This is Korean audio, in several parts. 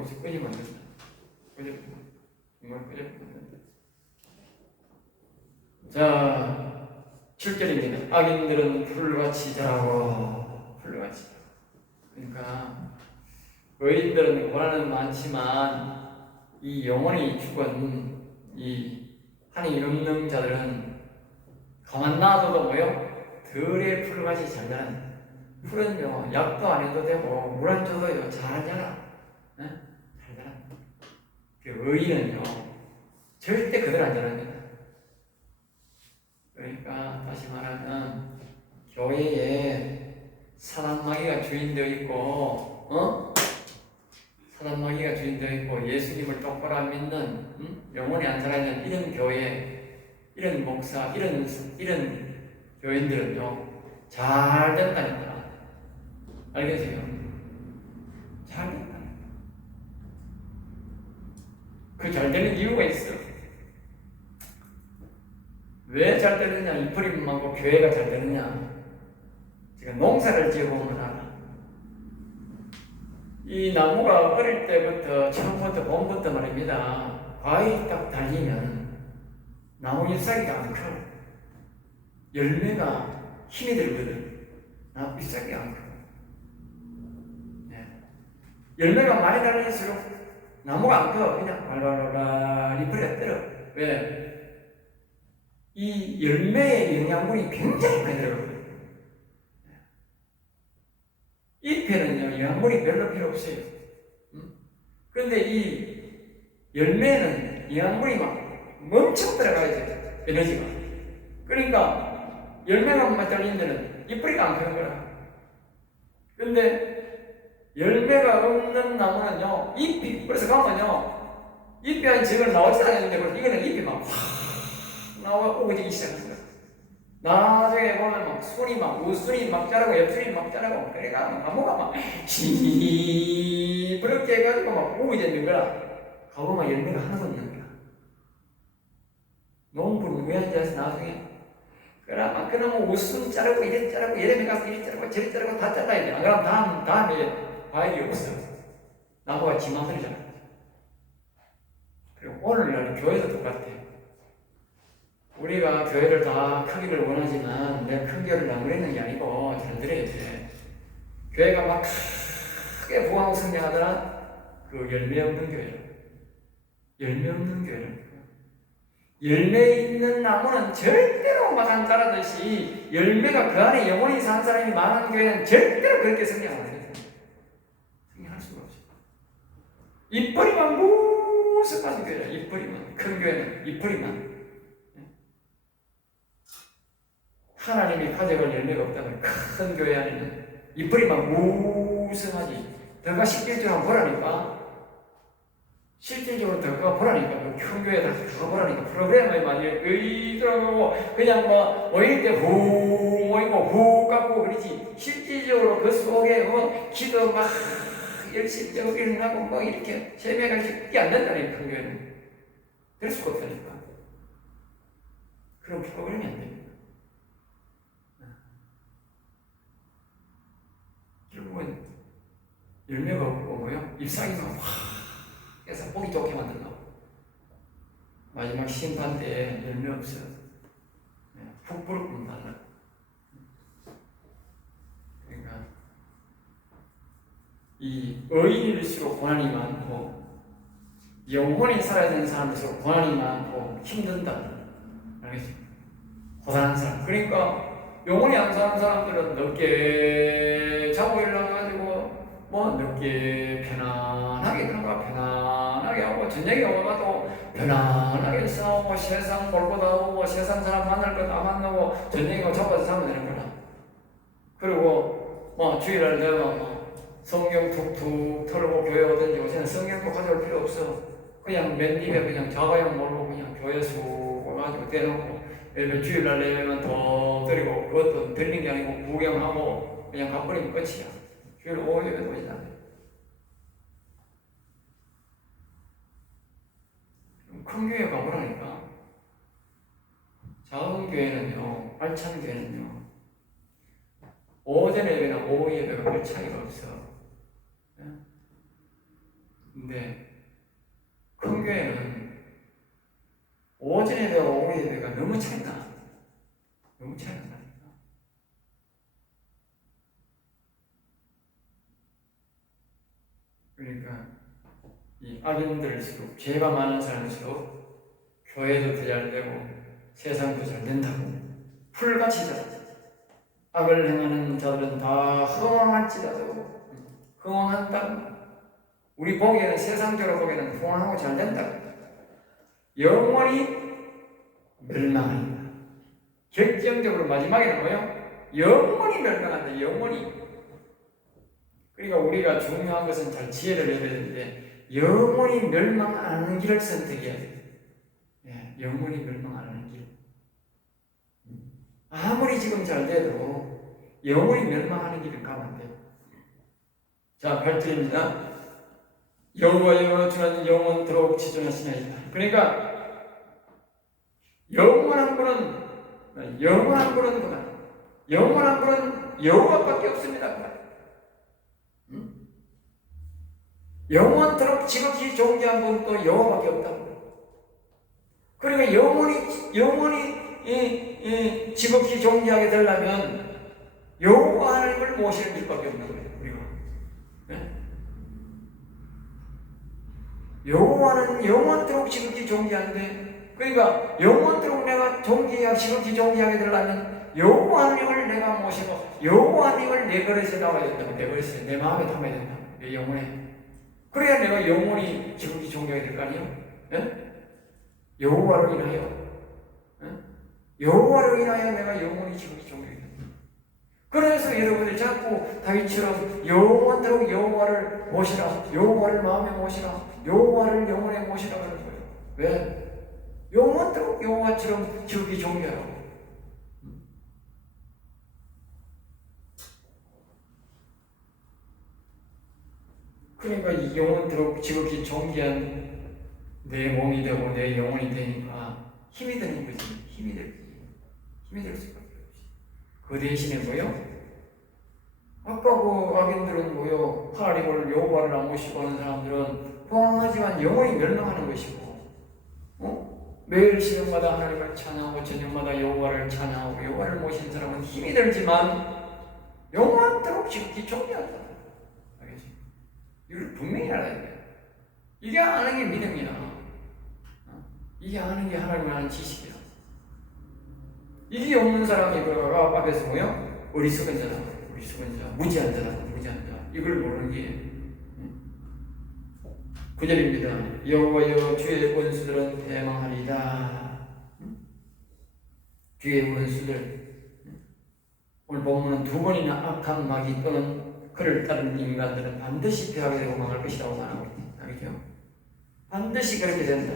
보고 있어. 끄집어야 된다. 정말 끄집어야 된다. 자, 7절입니다. 악인들은 풀같이 자라고. 풀같이. 그러니까 의인들은 고난은 많지만 이 영혼이 죽은 이 하나님 없는 자들은 가만 놔둬도 뭐요? 들의 풀같이 잘 자란다. 풀은요 약도 안 해도 되고 물 안 줘도요 잘 자라. 네? 잘 자란다. 의인은요 절대 그대로 안 자랍니다. 그러니까 다시 말하면 교회에 사단마귀가 주인되어 있고 사단마귀가 주인되어 있고 예수님을 똑바로 안 믿는 영혼이 안 살아있는 이런 교회, 이런 목사, 이런 교인들은요 잘 된다니까. 알겠어요? 잘 된다니까. 그 잘 되는 이유가 있어. 왜 잘 되느냐? 이프림 많고 교회가 잘 되느냐? 제가 농사를 지어보면 알아. 이 나무가 어릴 때부터 처음부터 봄부터 말입니다. 과일이 딱 달리면 나무 잎사귀가 안 커. 열매가 힘이 들거든. 나무 잎사귀가 안 커. 네. 열매가 많이 달릴수록 나무가 안 커. 그냥 발발발발 잎을 떨어. 왜? 이 열매의 영양분이 굉장히 많이 들어가거든요. 잎에는요, 영양분이 별로 필요 없어요. 그런데 이 열매는 영양분이 막 엄청 들어가야죠. 에너지가. 그러니까 열매가 막 달린 데는 잎뿌리가 안 크는 거라. 그런데 열매가 없는 나무는요, 잎이, 그래서 가면요, 잎이 한 적을 나오지 않았는데, 이거는 잎이 막 나와 오고지기 시작하는 거야. 나중에 보면 막 순이 막 우순이 막 자라고 옆순이 막 자라고 그래가 나무가 막 시부럽게 해가지고 막 우거지는 거야. 가보면 열매가 하나도 없는 거야. 농부는 왜 앉아서 나중에 그러면 그놈은 우순 자르고 이래 자르고 이래 가서 이래 자르고 저래 자르고 다 잘라야 돼. 안 그러면 다음에 과일이 없어. 나무가 지맘대로 자라. 그리고 오늘날 교회도 똑같아. 우리가 교회를 다 크기를 원하지만 내가 큰 교회를 안 그랬는 게 아니고 잘 들어야 돼. 교회가 막 크게 부하고 성장하더라. 그 열매 없는 교회라. 열매 없는 교회라. 열매 있는 나무는 절대로 막 안 자라듯이 열매가 그 안에 영혼이 산 사람이 많은 교회는 절대로 그렇게 성장 안 해. 성장할 수가 없어. 잎뿌리만 무섭한 교회라. 잎뿌리만. 큰 교회는 잎뿌리만. 하나님이 가져갈 열매가 없다면 큰 교회 안에는 잎뿌리만 무성하지. 더가 실질적으로 보라니까. 실질적으로 더가 보라니까. 큰 교회 다 보라니까. 프로그램을 많이 들어가고 그냥 뭐 모일 때 후 모이고 후 깎고 그러지. 실질적으로 그 속에 기도 막 열심히 일어나고 뭐 이렇게 세매가 쉽게 안 된다니까. 큰 교회는 될 수가 없다니까. 그럼 프로그램이 안 됩니다. 결국은 열매가 없고 뭐요? 잎사귀가 확 해서 보기 좋게 만든다고. 마지막 심판 때 열매 없어. 푹 부르면 달라. 그러니까 이 의인일수록 고난이 많고 영혼이 살아있는 사람일수록 고난이 많고 힘든다. 알겠지? 고단한 사람. 그러니까 영혼이 안 사는 사람들은 늦게 자고 일어나가지고 뭐 늦게 편안하게 들어가 편안하게 하고 저녁에 와가도 편안하게 싸우고 세상 몰고 다오고 세상 사람 만날 거 다 만나고 저녁에 잡아서 자면 되는 거라. 그리고 뭐 주일날 되면 뭐 성경 툭툭 털고 교회 오든지 요새는 성경도 가져올 필요 없어. 그냥 맨 입에 그냥 자가용 몰고 그냥 교회 수 가지고 대놓고 예배 주일날 예배만 더 드리고 그것도 드리는 게 아니고 구경하고 그냥 가버리면 끝이야. 주일 오후 예배도 오지 않아요. 큰 교회 가보라니까. 작은 교회는요, 알찬 교회는요, 오전 예배나 오후 예배가 별 차이가 없어. 근데 큰 교회는 오전 예배와 오후 예배가 너무 차이나. 너무 차이나. 그러니까 이 악인들일수록 죄가 많은 사람일수록 교회도 더 잘 되고 세상도 잘 된다고. 풀같이 잘. 악을 행하는 자들은 다 흥왕할지라도 흥왕한다고. 우리 보기에는 세상적으로 보기에는 흥왕하고 잘 된다고. 영원히 멸망한다. 결정적으로 마지막에는 뭐예요? 영원히 멸망한다. 영원히. 그러니까 우리가 중요한 것은 잘 지혜를 내야 되는데 영원히 멸망 안 하는 길을 선택해야 돼요. 예, 영원히 멸망 안 하는 길. 아무리 지금 잘 돼도 영원히 멸망하는 길을 가면 안 돼요. 자, 8절입니다. 여호와여 주는 영원토록 지존하시나이다. 그러니까 영원한 분은 그만. 영원한 분은 여호와밖에 없습니다. 영원토록 지극히 존귀한 분도 여호와밖에 없다고. 그러니까 영원히 지극히 존귀하게 되려면 여호와 하나님을 모시는 일밖에 없는 거예요. 우리가. 네? 여호와는 영원토록 지극히 존귀한데, 그러니까 영원토록 내가 지극히 존귀하게 되려면 여호와 하나님을 내가 모시고 여호와 하나님을 내 그릇에 담아야 된다고. 내 그릇에, 내 마음에 담아야 된다고. 내 영혼에. 그래야 내가 영원히 지극히 존귀하게 될 거 아니에요? 네? 여호와로 인하여, 네? 여호와로 인하여 내가 영원히 지극히 존귀하게 된다. 그래서 여러분들 자꾸 다윗처럼 영원토록 여호와를 모시라, 여호와를 마음에 모시라, 여호와를 영혼에 모시라 그러는 거예요. 왜? 영원토록 여호와처럼 지극히 존귀하라고. 그러니까 이 영원토록 지극히 존귀한 내 몸이 되고 내 영혼이 되니까 힘이 드는 거지. 힘이 들 수밖에 없지. 그 대신에 뭐요? 아까 그 악인들은 뭐요? 하나님을 여호와를 안 모시고 하는 사람들은 포항하지만 영원히 멸망하는 것이고, 매일 시간마다 하나님을 찬양하고 저녁마다 여호와를 찬양하고 여호와를 모시는 사람은 힘이 들지만 영원토록 지극히 존귀하다. 이걸 분명히 알아야 돼요. 이게 아는 게 믿음이야. 이게 아는 게 하나님을 아는 지식이야. 이게 없는 사람이 그 앞에서 뭐야? 어리석은 자다, 무지한 자다. 이걸 모르는 게 9절입니다. 여호와여 주의 원수들은 패망하리다. 주의 원수들. 오늘 본문은 두 번이나 악한 마귀 또는 그를 따르는 인간들은 반드시 패하게 되고 망할 것이라고 말하고 있다. 알겠죠? 반드시 그렇게 된다.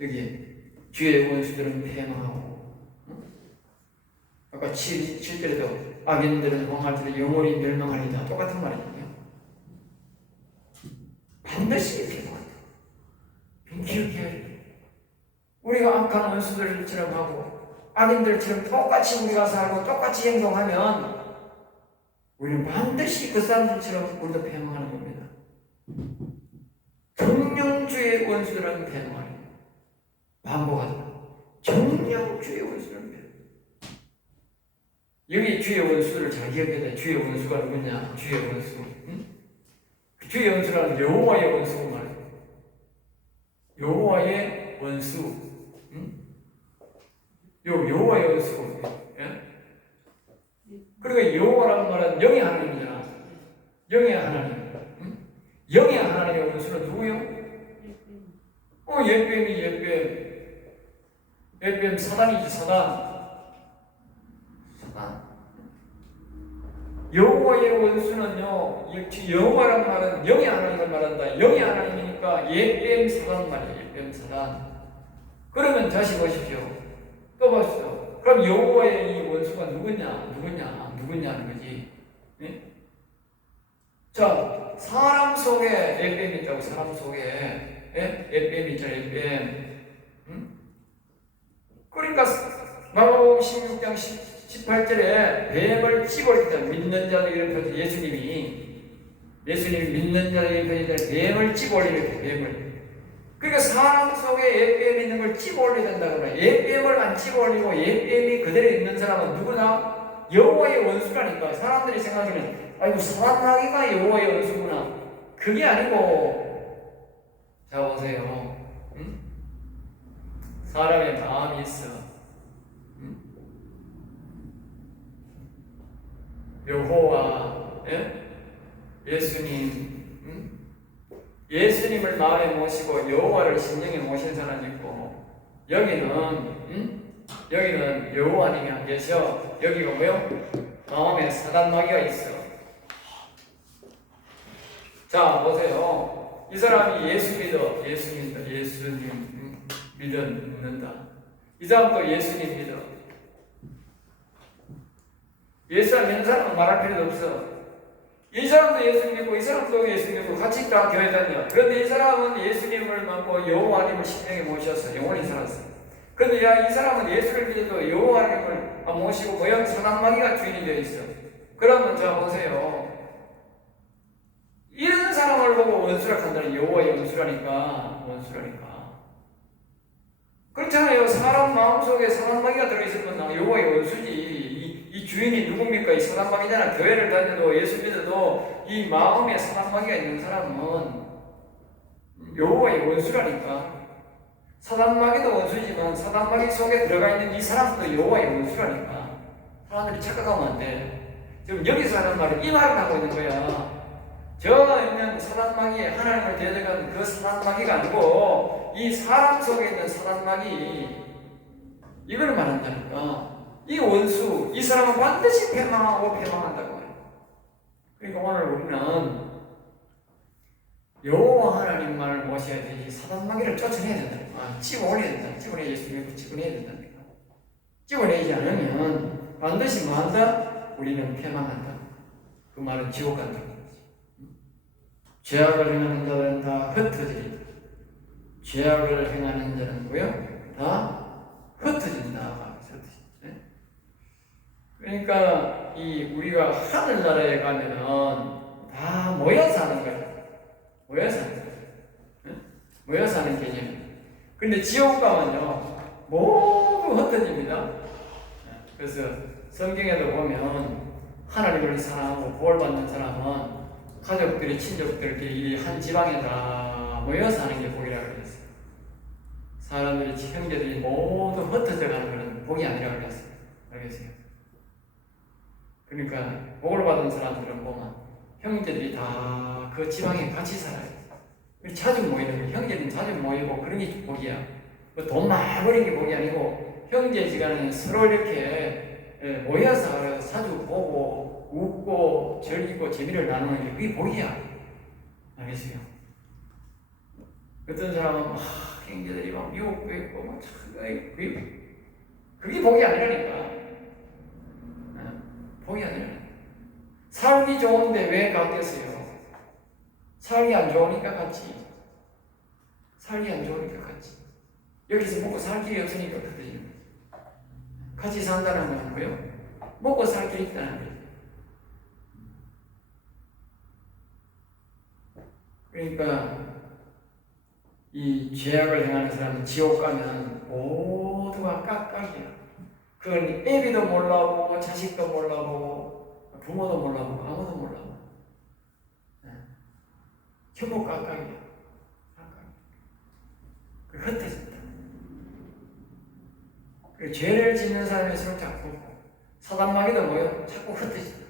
여기 주의 원수들은 패망하고, 아까 7절에도 악인들은 망할지라 영원히 멸망하리다. 똑같은 말이거든요. 반드시 패망한다. 기억해야 돼. 우리가 악한 원수들처럼 하고 악인들처럼 똑같이 우리가 살고 똑같이 행동하면 우리는 반드시 그 사람들처럼 우리도 패망하는 겁니다. 정령주의 원수들은 패망하는 거예요. 반복하자. 정령주의 원수들은 패망하는 거예요. 여기 주의 원수들을 잘 기억해야 돼. 주의 원수가 누구냐? 주의 원수. 주의 원수라는 여호와의 원수고 말이에요. 여호와의 원수. 여호와의 원수고. 그리고 여호와라는 말은 영의 하나님이잖아. 영의 하나님. 영의 하나님의 원수는 누구요? 예뱀 사단이지, 사단. 여호와의 원수는요, 여호와라는 말은 영의 하나님을 말한다. 영의 하나님이니까 예뱀 사단 말이에요. 예뱀 사단. 그러면 다시 보십시오. 또 보십시오. 그럼 여호와의 이 원수가 누구냐는 거지. 네? 자, 사람 속에 예뱀이 있다고. 사람 속에 예뱀이 있잖아. 예뱀. 그러니까 마가복음 16장 18절에 뱀을 찝어버렸다. 믿는 자들 이런 표현 예수님이 예수님 믿는 자들이 뱀을 집어올리게 뱀을. 그러니까 사람 속에 옛뱀이 있는 걸 집어올려야 된다 그러면 옛뱀을 안 집어올리고 옛뱀이 그대로 있는 사람은 누구나 여호와의 원수라니까. 사람들이 생각하기는 아이고 사람마귀가 여호와의 원수구나. 그게 아니고 자 보세요. 응? 사람의 마음이 있어. 응? 여호와 예수님 예수님을 마음에 모시고 여호와를 심령에 모신 사람이 있고 여기는 여호와님이 안 계셔. 여기가 뭐요? 마음에 사단 마귀가 있어. 자 보세요. 이 사람이 예수님 믿는다. 이 사람도 예수님 믿어. 예수 안 믿는 사람은 말할 필요도 없어. 이 사람도 예수님 믿고 이 사람도 예수님 믿고 같이 다 교회 다녀. 그런데 이 사람은 예수님을 믿고 여호와님을 심령에 모셔서 영원히 살았어. 그런데 이 사람은 예수를 믿어도 여호와님을 모시고 모형 사단마귀가 주인이 되어 있어. 그러면 자 보세요. 이런 사람을 보고 원수라 한다는 여호와의 원수라니까. 그렇잖아요. 사람 마음속에 사단마귀가 들어있으면 여호와의 원수지. 이 주인이 누굽니까? 이 사단마귀잖아. 교회를 다녀도 예수 믿어도 이 마음에 사단마귀가 있는 사람은 여호와의 원수라니까. 사단마귀도 원수지만 사단마귀 속에 들어가 있는 이 사람도 여호와의 원수라니까. 사람들이 착각하면 안 돼. 지금 여기서 하는 말은 이 말을 하고 있는 거야. 저 있는 사단마귀, 하나님을 대적하는 그 사단마귀가 아니고 이 사람 속에 있는 사단마귀, 이걸 말한다니까. 이 원수, 이 사람은 반드시 패망하고 패망한다고 해요. 그러니까 오늘 우리는 여호와 하나님만을 모셔야 되지 사단마귀를 쫓아내야 된다니까. 집어올려야 된다. 집어내야 예수님을 집어내야 된다니까. 집어내지 않으면 반드시 뭐한다? 우리는 패망한다. 그 말은 지옥 간다. 죄악을 행하는 자들은 다 흩어지리다. 죄악을 행하는 자는 뭐요? 다 흩어진다. 그러니까 우리가 하늘나라에 가면은 다 모여 사는 거야. 모여 사는 개념. 근데 지옥 가면요 모두 흩어집니다. 그래서 성경에도 보면 하나님을 사랑하고 구원받는 사람은 가족들이 친족들끼리 한 지방에 다 모여 사는 게 복이라고 그랬어요. 사람들이 형제들이 모두 흩어져 가는 것은 복이 아니라고 그랬어요. 알겠어요? 그러니까 복을 받은 사람들은 보면 형제들이 다 그 지방에 같이 살아요. 자주 모이는 거예요. 형제들은 자주 모이고 그런 게 복이야. 돈 많이 버는 게 복이 아니고 형제지간에 서로 이렇게 모여서 자주 보고 웃고 즐기고 재미를 나누는 게 그게 복이야. 알겠어요? 어떤 사람은 형제들이 막 미국도 있고 그게 복이 아니라니까. 복이 아니라. 살기 좋은데 왜 같겠어요? 살기 안 좋으니까 같이. 여기서 먹고 살 길이 없으니까 그러지. 같이 산다는 건 뭐예요? 먹고 살 길이 있다는 거예요. 그러니까 이 죄악을 행하는 사람은 지옥 가면 모두가 깍깍이야. 그건 애비도 몰라보고 자식도 몰라보고 부모도 몰라보고 아무도 몰라보고 전부 깍깍이야. 그 흩어진다. 그 죄를 짓는 사람이 서로 자꾸 사단마귀도 모여 자꾸 흩어진다.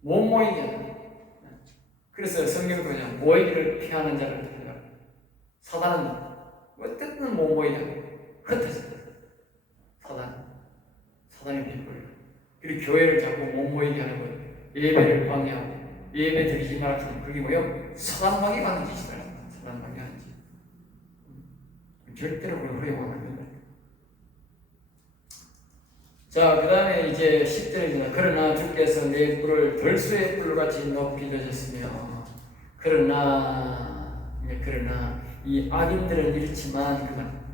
못 모이게 한다. 그래서 성경도 그냥 모이기를 피하는 자를 찾아. 사단은 어쨌든 못 모이게 흩어진다. 사단의 빗불. 그리고 교회를 자꾸 못 모이게 하는 거예요. 예배를 방해하고 예배 드리지 말라는 그게 뭐예요? 사단마귀가 하는 짓이다. 사단마귀가 하는 짓. 절대로 그걸 허용하면 안 된다. 자, 그 다음에 이제 10절입니다. 그러나 주께서 내 뿔을 들수의 뿔같이 높이 드셨으며 그러나 이 악인들은 이렇지만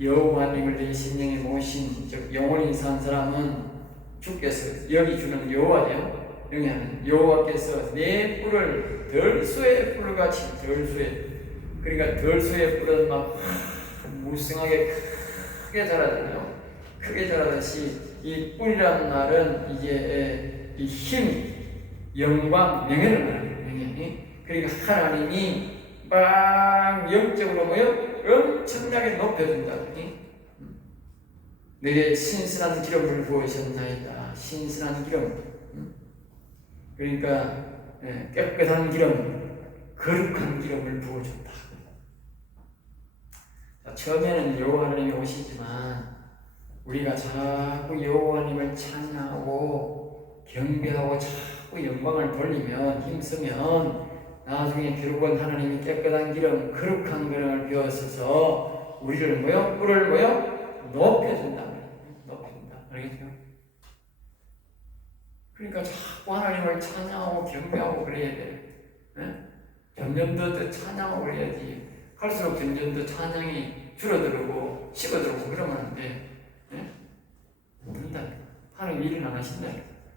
여호와님을 내 심령에 모신 즉 영원히 산 사람은 주께서 여기 주는 여호와죠. 영향은 여호와께서 내 뿔을 덜수의 뿔같이 덜수의 그러니까 덜수의 뿔은 막 무성하게 크게 자라잖아요. 크게 자라듯이 이 뿔이라는 말은 이제 이 힘, 영광, 명예를 말하는 명예. 그러니까 하나님이 막 영적으로 뭐요? 엄청나게 높여준다. 내게 신선한 기름을 부으셨나이다. 신선한 기름. 그러니까 깨끗한 기름, 거룩한 기름을 부어준다. 자, 처음에는 여호와 하나님이 오시지만 우리가 자꾸 여호와 하나님을 찬양하고 경배하고 자꾸 영광을 돌리면 힘쓰면 나중에 결국은 하나님이 깨끗한 기름, 거룩한 기름을 부어서 우리를 뭐요? 뿔을 뭐요? 높여준다. 높여준다. 알겠죠? 그러니까 자꾸 하나님을 찬양하고 경배하고 그래야 돼. 점점 더 찬양하고 그래야지. 갈수록 점점 더 찬양이 줄어들고 식어들고 그러면 안 돼. 된다. 하나님 일은 안 하신다.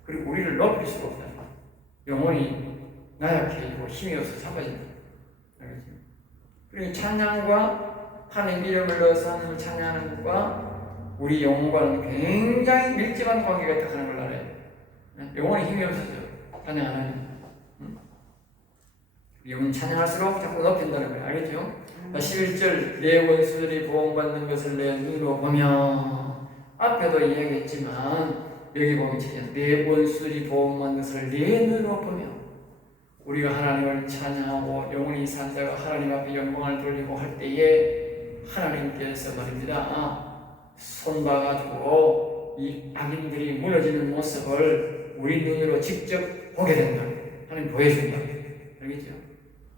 그리고 우리를 높일 수가 없다. 영혼이 나약해지고 힘이 없어 잡아진다. 알겠죠? 그리고 찬양과 하나님 이름을 넣어서 하나님을 찬양하는 것과 우리 영혼과는 굉장히 밀접한 관계가 있다고 하는 걸 알아야 돼. 영혼이 힘이 없어져. 찬양 안 하면. 영혼 찬양할수록 자꾸 높인다는 거예요. 알겠죠? 11절 내 원수들이 보응받는 것을 내 눈으로 보며 앞에도 이야기했지만 여기 보면 내 원수들이 보응받는 것을 내 눈으로 보며 우리가 하나님을 찬양하고 영원히 산 자가 하나님 앞에 영광을 돌리고 할 때에 하나님께서 말입니다. 손봐가지고 이 악인들이 무너지는 모습을 우리 눈으로 직접 보게 된다. 하나님 보여준다. 알겠죠?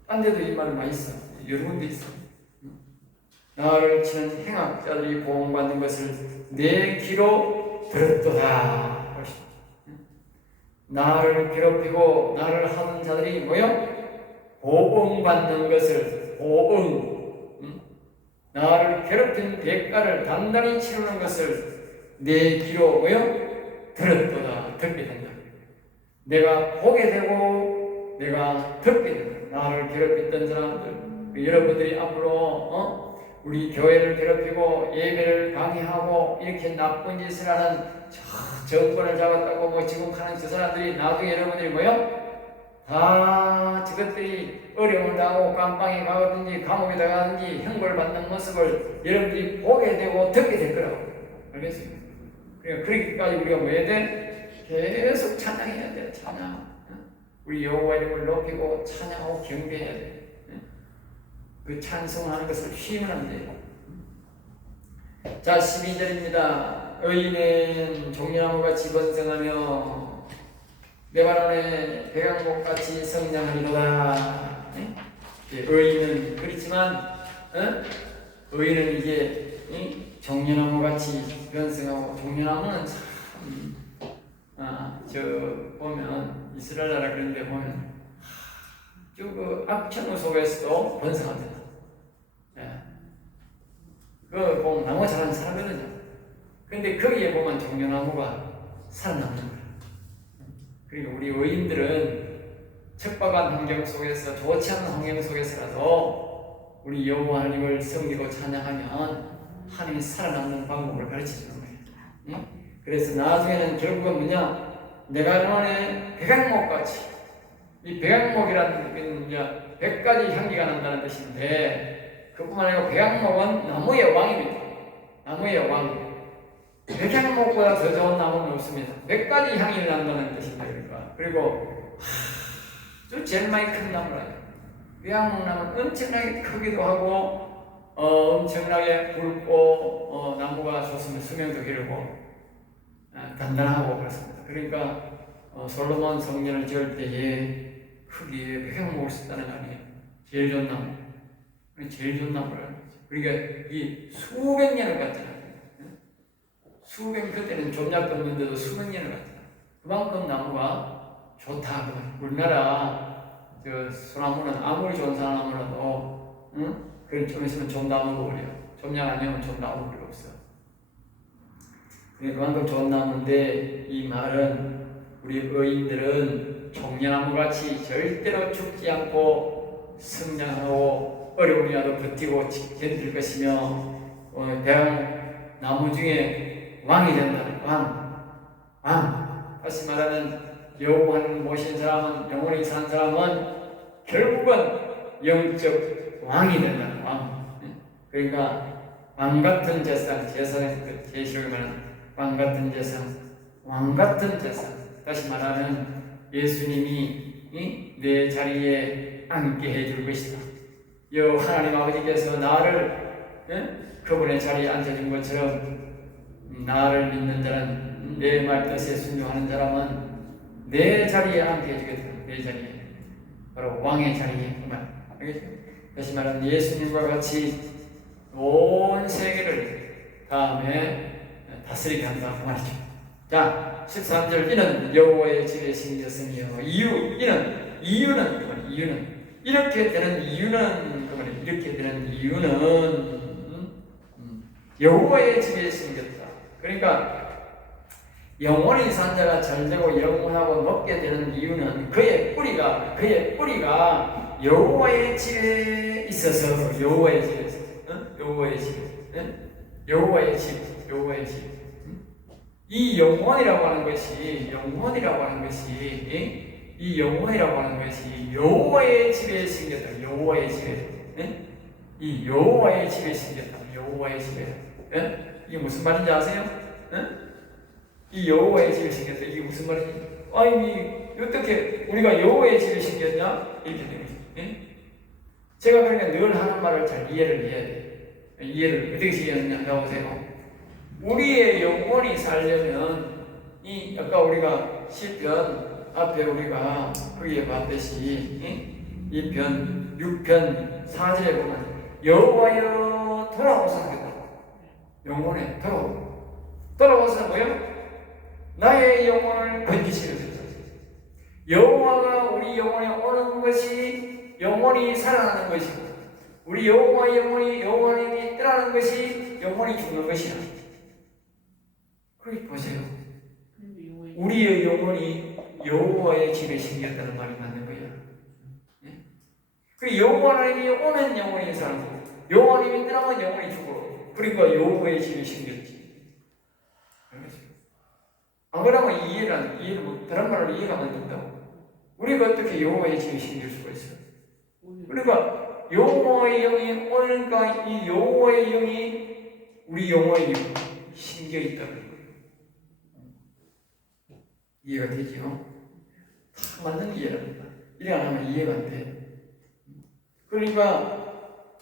딴 데도 이 말은 많이 있어. 여러 군데 있어. 나를 치는 행악자들이 보응받는 것을 내 귀로 들었도다. 나를 괴롭히고 나를 하는 자들이 뭐요? 보응받는 것을 나를 괴롭힌 대가를 단단히 치르는 것을 내 귀로 뭐요? 들었도다. 듣게 된다. 내가 보게 되고 내가 듣게 된다. 나를 괴롭혔던 사람들, 여러분들이 앞으로 우리 교회를 괴롭히고 예배를 방해하고 이렇게 나쁜 짓을 하는 정권을 잡았다고 뭐 지금 하는 저 사람들이 나중에 여러분들이 뭐요? 다 저것들이 어려움을 당하고 깜빵에 가든지 감옥에 가든지 형벌 받는 모습을 여러분들이 보게 되고 듣게 될 거라고. 알겠어요? 그러니까 그렇게까지 우리가 뭐 해야 돼? 계속 찬양해야 돼. 찬양. 우리 여호와 이름을 높이고 찬양하고 경배해야 돼. 그 찬송하는 것을 쉬면 안 돼요. 자, 12절입니다. 의인은 종려나무같이 번성하며 레바논의 백향목같이 성장하리로다. 의인은 그렇지만 의인은 이게 종려나무같이 번성하고 종려나무는 참 저 보면 이스라엘 나라 그런 데 보면 그 악천후 속에서도 번성합니다. 그거 보면 나무 잘하는 사람이거든요. 근데 거기에 보면 종려나무가 살아남는 거예요. 그리고 우리 의인들은 척박한 환경 속에서 좋지 않은 환경 속에서라도 우리 여호와 하나님을 섬기고 찬양하면 하나님이 살아남는 방법을 가르쳐주는 거예요. 그래서 나중에는 결국은 뭐냐? 레바논의 백향목같이, 이 백향목이라는 게 이제 100가지 향기가 난다는 뜻인데 그뿐만 아니고 백향목은 나무의 왕입니다. 나무의 왕. 백향목보다 더 좋은 나무는 없습니다. 100가지 향이 난다는 뜻입니다. 그러니까. 그리고 아주 제일 많이 큰 나무라. 백향목 나무는 엄청나게 크기도 하고 엄청나게 굵고 나무가 좋습니다. 수명도 길고 단단하고 그렇습니다. 그러니까 솔로몬 성전을 지을 때에 크기에 백향목을 썼다는 거 아니에요. 제일 좋은 나무. 제일 좋은 나무라는 거죠. 그러니까 이 수백 년을 갔잖아요. 그때는 좀약도 없는데도 수백 년을 갔잖아요. 그만큼 나무가 좋다. 우리나라 소나무는 아무리 좋은 소나무라도 그런 좀 있으면 좀 나무고 그래요. 좀약 아니면 좀 나무 필요 없어. 그만큼 좋은 나무인데 이 말은 우리 의인들은 종려나무같이 절대로 죽지 않고 성장하고 어려움이라도 버티고 견딜 것이며 대학 나무 중에 왕이 된다는 왕. 다시 말하면 여호와를 모신 사람은, 영원히 사는 사람은 결국은 영적 왕이 된다는 왕. 그러니까 왕 같은 제사는 제시록에 말하는 왕 같은 제사, 왕 같은 제사. 다시 말하면 예수님이 내 자리에 앉게 해줄 것이다. 여 하나님 아버지께서 나를 그분의 자리에 앉아준 것처럼 나를 믿는 자는, 내 말 뜻에 순종하는 사람은 내 자리에 앉게 해주겠다. 내 자리에, 바로 왕의 자리에. 그 말 알겠죠? 다시 말하면 예수님과 같이 온 세계를 다음에 다스리게 한다 그 말이죠. 자, 13절 이는 여호와의 집에 생겼으며 이유는 이렇게 되는 이유는 그 말이에요. 이렇게 되는 이유는 여호와의 집에 생겼다. 그러니까 영원히 산 자가 잘되고 영원하고 높게 되는 이유는 그의 뿌리가 여호와의 집에 있어서, 여호와의 집. 이 영원이라고 하는 것이 여호와의 집에 생겼다. 여호와의 집에 생겼다. 이게 무슨 말인지 아세요? 이 여호와의 집에 생겼다. 이게 무슨 말이지? 아니, 어떻게 우리가 여호와의 집에 생겼냐? 이렇게 되는 거죠. 제가 그러니까 늘 하는 말을 잘 이해를 해야 돼. 이해를 어떻게 시켰느냐? 보세요. 우리의 영혼이 살려면 이 아까 우리가 시편 앞에 우리가 거기에 봤듯이 이 편 6편 4절에 보면 여호와여 돌아오사 하겠다. 영혼에 돌아오사 뭐요? 나의 영혼을 건지시려 주소서. 여호와가 우리 영혼에 오는 것이 영혼이 살아나는 것이고, 우리 여호와의 영혼이 여호와님이 떠나는 것이 영혼이 죽는 것이야. 그렇게 보세요. 우리의 영혼이 여호와의 집에 생겼다는 말이 맞는 거야. 그리고 여호와님이 오면 영혼이 살고, 여호와님이 떠나면 영혼이 죽어. 그러니까 여호와의 집에 생겼지. 안 그러면 이해를 못, 다른 말로 이해가 안 된다고. 우리가 어떻게 여호와의 집에 생길 수가 있어? 그러니까 여호와의 영이 오니까 이 여호와의 영이 우리 영혼에 심겨 있다는 거예요. 이해가 되죠? 다 맞는 이해랍니다. 이래 안 하면 이해가 안 돼. 그러니까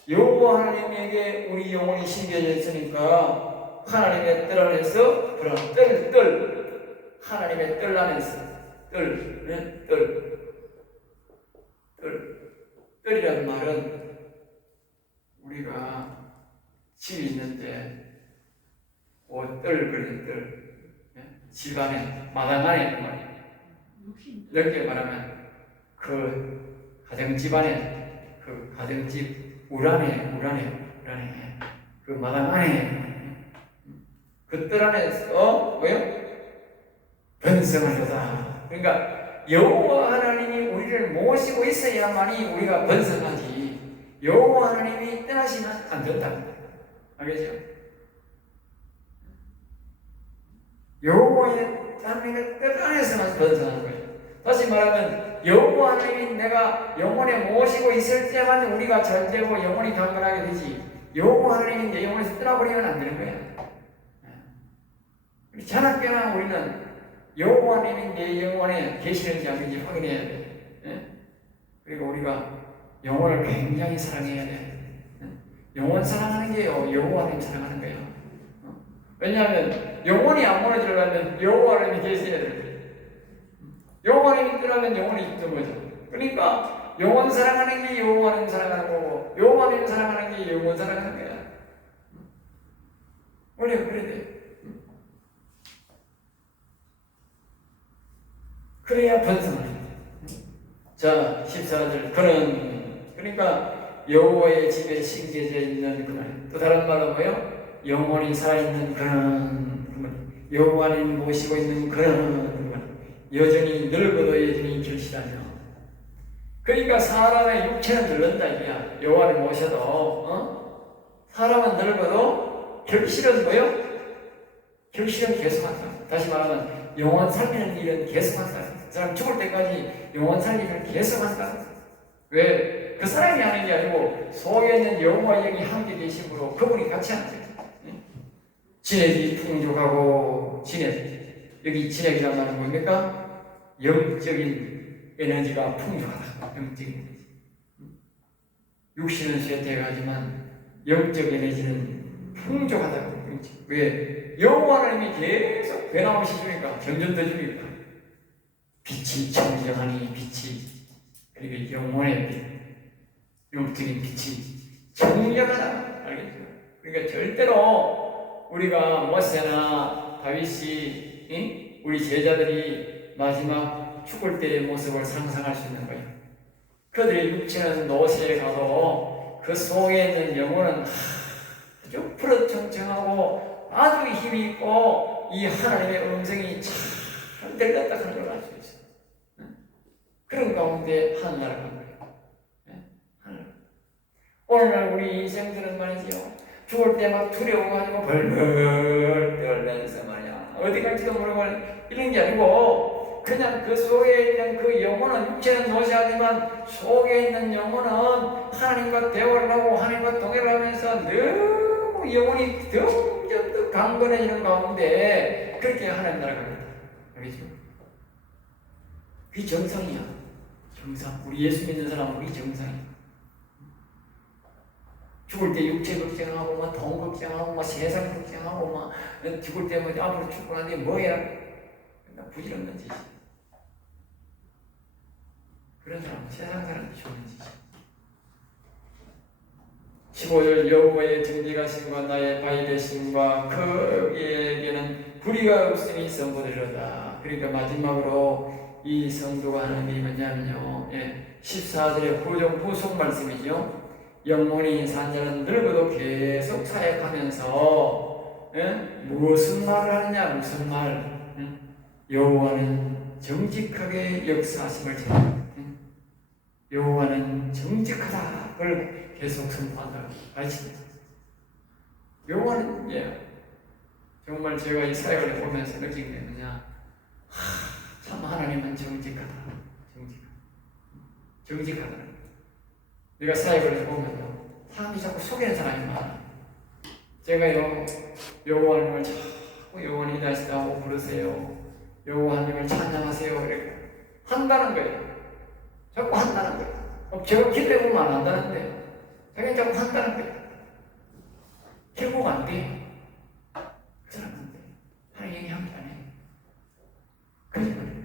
여호와 하나님에게 우리 영혼이 심겨져 있으니까 하나님의 뜰 안에서 그런 하나님의 뜰 안에서 뜰이라는 말은 우리가 집이 있는데 뜰 그린 뜰 집 안에 마당 안에 말이에요. 넓게 말하면 그 가정집 안에 그 가정집 울 안에 그 마당 안에 그 뜰 안에서 뭐요? 번성하려다. 그러니까 여호와 하나님이 우리를 모시고 있어야만이 우리가 번성하지. 여호와 하나님이 떠나시면 안 된다. 알겠죠? 여호와의 하나님의 뜻 안에서만 번성하는 거예요. 다시 말하면 여호와 하나님이 내가 영혼에 모시고 있을 때만 우리가 잘되고 영혼이 강건하게 되지. 여호와 하나님이 내 영혼에서 떠나버리면 안 되는 거야. 자나깨나 우리는 여호와 하나님이 내 영혼에 계시는지 아닌지 확인해야 돼. 그리고 우리가 영혼을 굉장히 사랑해야 돼. 영혼 사랑하는 게 여호와 하나님 사랑하는 거야. 왜냐하면 영혼이 안 무너지려면 여호와 하나님이 계셔야 돼. 여호와 하나님이 떠나면 영혼이 있는 거죠. 그러니까 영혼 사랑하는 게 여호와 하나님 사랑하는 거고, 여호와 하나님 사랑하는 게 영혼 사랑하는 거야. 원래 그래야 돼. 그래야 번성을 해. 자, 14절. 그러니까 여호와의 집에 심겨져 있는 그는, 또 다른 말로 뭐요? 영원히 살아있는 그는, 여호와를 모시고 있는 그는, 여전히 늙어도 여전히 결실하며. 그러니까 사람의 육체는 늙는다 이거야. 여호와를 모셔도 사람은 늙어도 결실은 뭐요? 결실은 계속한다. 다시 말하면 영원 살리는 일은 계속한다. 그 사람 죽을 때까지 영원 살리는 일을 계속한다. 왜? 그 사람이 하는 게 아니고 속에 있는 영과 영이 함께 계심으로 그분이 같이 하는 거예요. 진액이 풍족하고 여기 진액이란 말은 뭡니까? 영적인 에너지가 풍족하다. 영적인 에너지. 육신은 쇠퇴하지만 영적 에너지는 풍족하다고. 왜? 여호와 하나님이 계속 변함없이 주니까 점점 더 주니까 빛이 청정하니 빛이 그리고 영혼의 빛, 영적인 빛이 청정하다. 알겠죠? 그러니까 절대로 우리가 모세나 다윗이 우리 제자들이 마지막 죽을 때의 모습을 상상할 수 있는 거예요. 그들의 육체는 노쇠에 가도 그 속에 있는 영혼은 아주 푸릇청청하고 아주 힘이 있고 이 하나님의 음성이 잘 들렸다 하는 걸 알 수 있어요. 그런 가운데 하늘나라 간 거예요. 하늘. 오늘날 우리 인생들은 말이죠. 죽을 때 막 두려워가지고 벌벌 떨면서 말이야. 어디 갈지도 모르고 이런 게 아니고 그냥 그 속에 있는 그 영혼은 육체는 노쇠하지만 속에 있는 영혼은 하나님과 대화를 하고 하나님과 동행을 하면서 너무 영혼이 점점 더 강건해지는 가운데 그렇게 하나님 나라가 됩니다. 알겠죠? 그게 정상이야. 정상. 우리 예수 믿는 사람은 그게 정상이야. 죽을 때 육체 걱정하고 막 돈 걱정하고 막 세상 걱정하고 막 죽을 때 뭐 앞으로 죽고 나는데 뭐야? 부질없는 짓이. 그런 사람은 세상 사람도 좋은 짓이. 15절 여호와의 정직하심과 나의 바위 되심과 그에게는 불의가 없으니 선포되리로다. 그러니까 마지막으로 이 성도가 하는 일이 뭐냐면요. 14절의 후속 말씀이죠. 영혼이 산 자는 늙어도 계속 사역하면서 무슨 말을 하느냐 무슨 말 여호와는 정직하게 역사하심을 여호와는 정직하다 그걸 계속 선포한다고 가르칩니다. 여호와는 정말 제가 이 사역을 해보면서 느낀 게 뭐냐 참 하나님은 정직하다 정직하다. 내가 사역을 해보면요 사람이 자꾸 속이는 사람이 많아. 제가요 여호와님을 자꾸 여호와님 다시다고 부르세요. 여호와님을 찬양하세요. 이렇게 한다는 거예요. 자꾸 한다는 거예요. 제가 기도해보면 안 한다는데 자기는 자꾸 한다는 거예요. 결국 안 돼. 그 사람은 안 돼. 하나님 얘기하면 안 해. 거짓말이에요.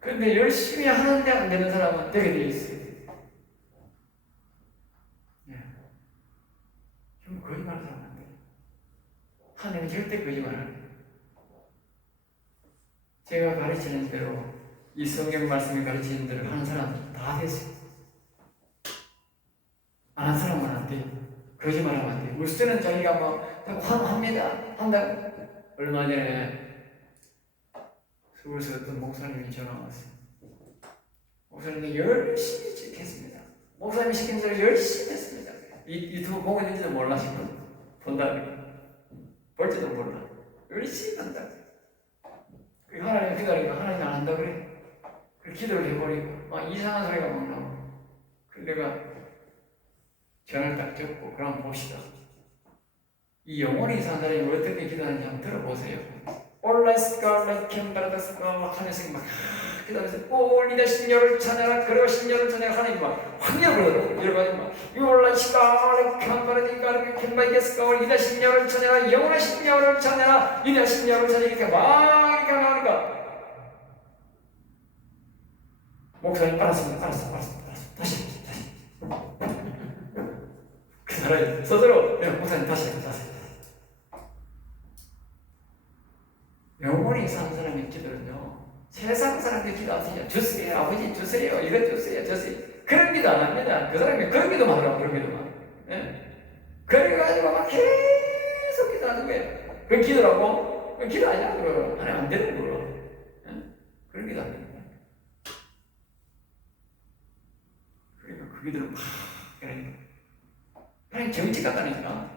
그런데 열심히 하는데 안 되는 사람은 되게 돼 있어요. 거짓말 하면 안 돼요. 하나님은 절대 거짓말 안 해요. 제가 가르치는 대로 이 성경 말씀이 가르치는 대로 하는 사람 다 됐어요. 안 한 사람은 안 돼요. 거짓말하면 안 돼요. 우리는 자기가 막 합니다. 한다고. 얼마 전에 서울서 어떤 목사님이 전화 왔어요. 목사님이 열심히 지켰습니다. 목사님이 시킨 대로 열심히 했습니다. 이 유튜브 보고 있는지도 몰라시고 본다니까. 볼지도 몰라. 열심히 한다. 하나님 기다리니까 하나님 안 한다 그래. 그 기도를 해버리고 막 이상한 소리가 막 나오고. 그래서 내가 전화를 딱 접고 그럼 봅시다. 이 영혼이 이상한 사람이 어떻게 기도하는지 한번 들어보세요. 올라스카 캔바라다스카 하면서 막 기도하면서 올리다 신녀를 찬양하라 그리고 신녀를 찬양하라 하나님 막 확렬을 여러 가지 막 올라스카 캔바라디카 캔바이게스카 올리다 신녀를 찬양하라 영원한 신녀를 찬양하라 이다 신녀를 찬양하라 이렇게 막 이렇게 나오니까 목사님 알았습니다. 다시 그 사람이 스스로 목사님 다시 영혼이 사는 사람의 기도는요 세상 사람들 기도하세요. 주세요 아버지 주세요 이것 주세요 그런 기도 안 합니다. 그 사람이 그런 기도만 하라고 그런 기도만 그래가지고 막 계속 기도하는 거예요. 그 기도라고? 그 기도 아니야. 그거 하나님 안 되는 거로 그런 게 답니다. 그러니까 그들은 막 그러니까 하나님 정치 같다니까.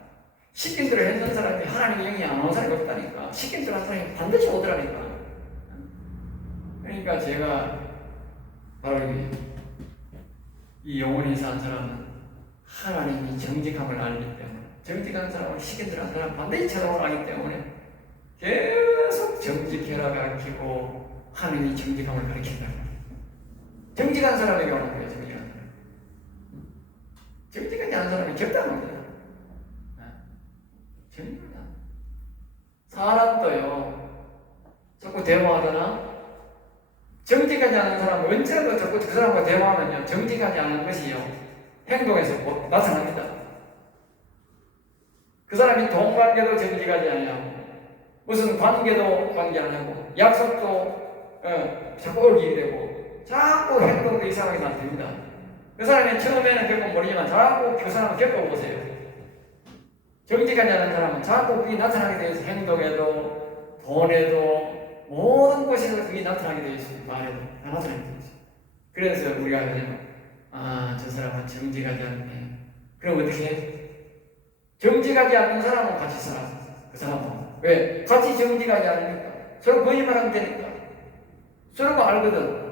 시킨 대로 했는 사람이 하나님의 영이 안 오는 사람이 없다니까. 시킨 대로 한 사람이 반드시 오더라니까. 그러니까 제가 바로 이 영혼이 산 사람은 하나님이 정직함을 알기 때문에, 정직한 사람을 시킨 대로 한 사람은 반드시 찾아오고 알기 때문에 계속 정직해라 가르치고 하나님이 정직함을 가르친다. 정직한 사람에게 오는 거예요. 정직한 사람. 정직하지 않은 사람이 절대 안 옵니다. 정직하다. 사람도요, 자꾸 대화하거나 정직하지 않은 사람은 언제라도 자꾸 그 사람과 대화하면요, 정직하지 않은 것이요 행동에서 나타납니다. 그 사람이 돈 관계도 정직하지 않냐고, 무슨 관계도 관계 안 하고, 약속도 자꾸 어기게 되고, 자꾸 행동도 이상하게 나타납니다. 그 사람이 처음에는 겪으면 모르지만 자꾸 그 사람을 겪어보세요. 정직하지 않은 사람은 자꾸 그게 나타나게 되어 있어요. 행동에도, 돈에도, 모든 곳에서 그게 나타나게 되어 있습니다. 말에도 다 나타나게 되어 있어요. 그래서 우리가 그냥 저 사람은 정직하지 않네. 그럼 어떻게 해? 정직하지 않는 사람은 같이 살아. 그 사람은 왜? 같이 정직하지 않으니까 서로 거짓말하면 되니까 서로가 알거든.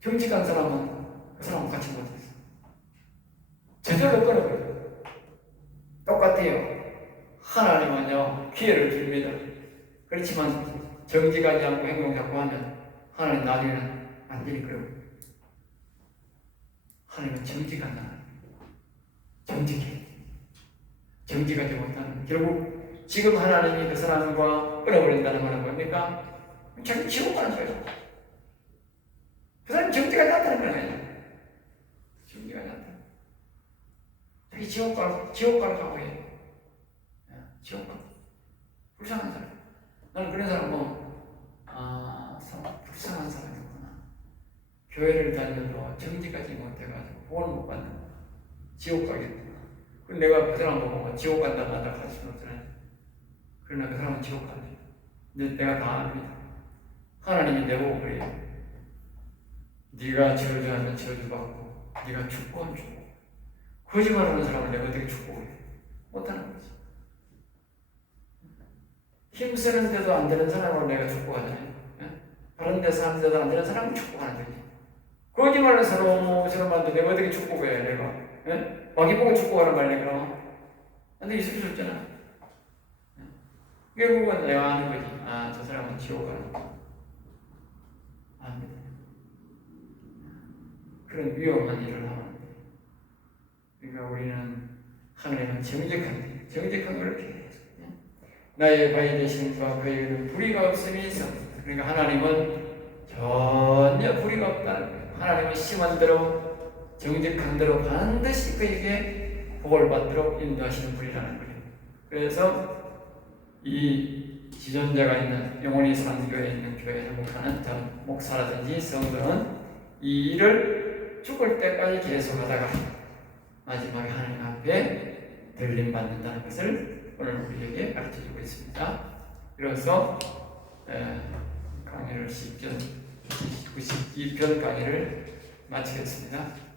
정직한 사람은 그 사람은 같이 못했어. 저절로 끊어버려요. 똑같아요. 하나님은요, 기회를 줍니다. 그렇지만 정직하지 않고 행동 자꾸 하면 하나님 나중에는 완전히 그래요. 하나님은 정직한 하나님. 정직해. 정직하지 못하는. 결국 지금 하나님이 그 사람과 끊어버린다는 말은 뭡니까? 자기 지옥 가는 거예요. 그 사람이 정직하지 않다는 건 아니에요. 정직하지 않다. 자기 지옥 가라고 해요. 지옥 가. 불쌍한 사람. 나는 그런 사람 불쌍한 사람이구나. 교회를 다녀도 정직하지 못해가지고 복을 못 받는 지옥 가겠구나. 그럼 내가 그 사람 보고 지옥 간다 나다 할 수는 없잖아요. 그러나 그 사람은 지옥 간대. 근데 내가 다 압니다. 하나님이 내보고 그래요. 네가 저주하면 저주받고 네가 축복하면 축복. 거짓말하는 사람을 내가 어떻게 축복을 해? 못하는 거지. 힘쓰는데도 안 되는 사람으로 내가 축복하잖아요. 다른 데서 하는데도 안 되는 사람은 축복하는 거지. 거짓말을 서로 만데 내가 어떻게 축복해, 내가? 마귀 보고 축복하는 말이야, 그럼? 근데 있을 수 없잖아. 결국은 내가 아는 거지. 저 사람은 지옥 가는 거. 압니다. 그런 위험한 일을 하면 안 돼. 그러니까 우리는 하나님은 정직한 걸 이렇게 해요. 나의 바위 되신 바 그에게는 불의가 없음이 있어. 그러니까 하나님은 전혀 불의가 없다는 거예요. 하나님은 심한 대로 정직한 대로 반드시 그에게 복을 받도록 인도하시는 분이라는 거예요. 그래서 이 지존자가 있는 영혼이 사는 교회에 있는 교회에 목사는 전 목사라든지 성도는 이 일을 죽을 때까지 계속하다가 마지막에 하나님 앞에 들림 받는다는 것을 오늘 우리에게 가르쳐주고 있습니다. 그래서 강의를 92편 강의를 마치겠습니다.